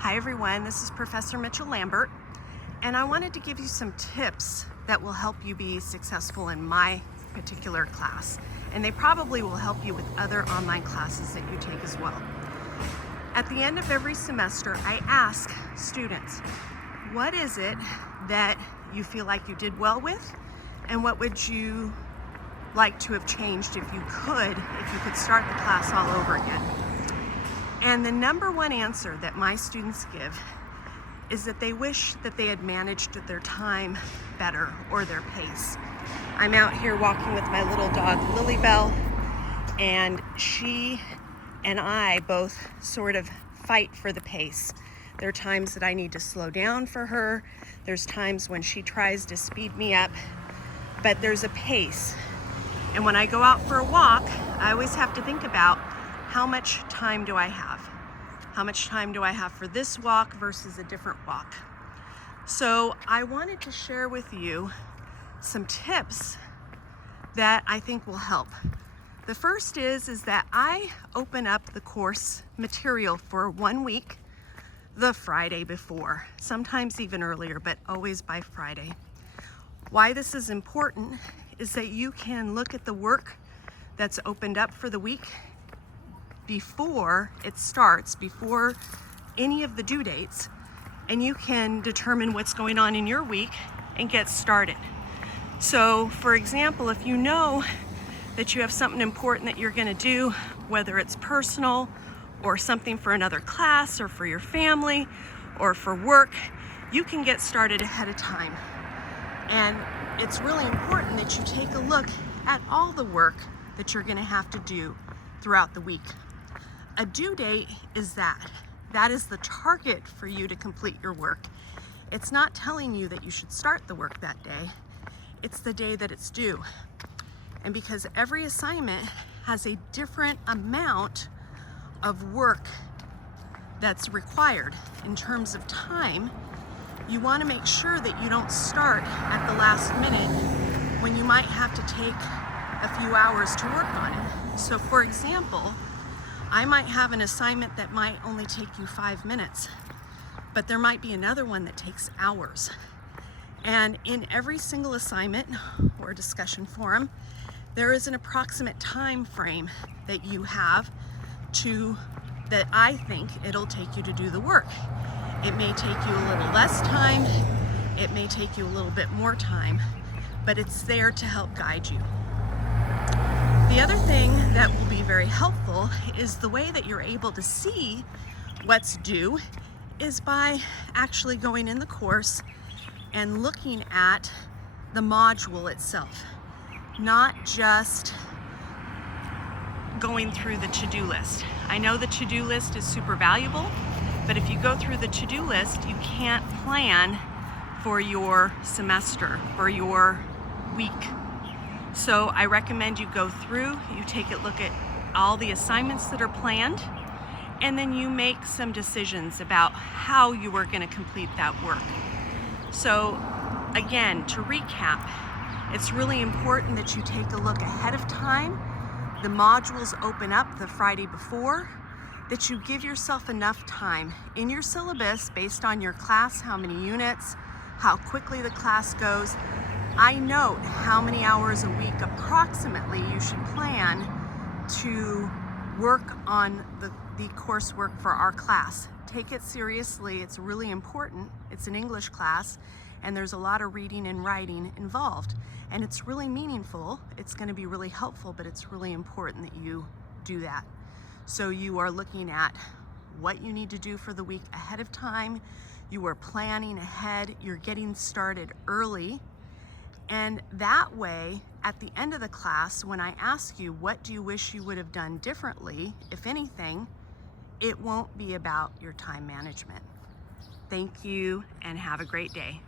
Hi everyone, this is Professor Mitchell Lambert, and I wanted to give you some tips that will help you be successful in my particular class. And they probably will help you with other online classes that you take as well. At the end of every semester, I ask students, what is it that you feel like you did well with? And what would you like to have changed if you could start the class all over again? And the number one answer that my students give is that they wish that they had managed their time better or their pace. I'm out here walking with my little dog Lilybell, and she and I both sort of fight for the pace. There are times that I need to slow down for her. There's times when she tries to speed me up, but there's a pace. And when I go out for a walk, I always have to think about how much time do I have? How much time do I have for this walk versus a different walk? So I wanted to share with you some tips that I think will help. The first is that I open up the course material for 1 week, the Friday before, sometimes even earlier, but always by Friday. Why this is important is that you can look at the work that's opened up for the week before it starts, before any of the due dates, and you can determine what's going on in your week and get started. So for example, if you know that you have something important that you're going to do, whether it's personal or something for another class or for your family or for work, you can get started ahead of time. And it's really important that you take a look at all the work that you're going to have to do throughout the week. A due date is that is the target for you to complete your work. It's not telling you that you should start the work that day. It's the day that it's due. And because every assignment has a different amount of work that's required in terms of time, you want to make sure that you don't start at the last minute when you might have to take a few hours to work on it. So for example, I might have an assignment that might only take you 5 minutes, but there might be another one that takes hours. And in every single assignment or discussion forum, there is an approximate time frame that you have that I think it'll take you to do the work. It may take you a little less time, it may take you a little bit more time, but it's there to help guide you. The other thing that will be very helpful is the way that you're able to see what's due is by actually going in the course and looking at the module itself, not just going through the to-do list. I know the to-do list is super valuable, but if you go through the to-do list, you can't plan for your semester, for your week. So I recommend you go through, you take a look at all the assignments that are planned, and then you make some decisions about how you are going to complete that work. So again, to recap, it's really important that you take a look ahead of time. The modules open up the Friday before, that you give yourself enough time in your syllabus based on your class, how many units, how quickly the class goes. I note how many hours a week approximately you should plan to work on the coursework for our class. Take it seriously, it's really important. It's an English class and there's a lot of reading and writing involved. And it's really meaningful, it's going to be really helpful, but it's really important that you do that. So you are looking at what you need to do for the week ahead of time, you are planning ahead, you're getting started early, and that way, at the end of the class, when I ask you, what do you wish you would have done differently, if anything, it won't be about your time management. Thank you, and have a great day.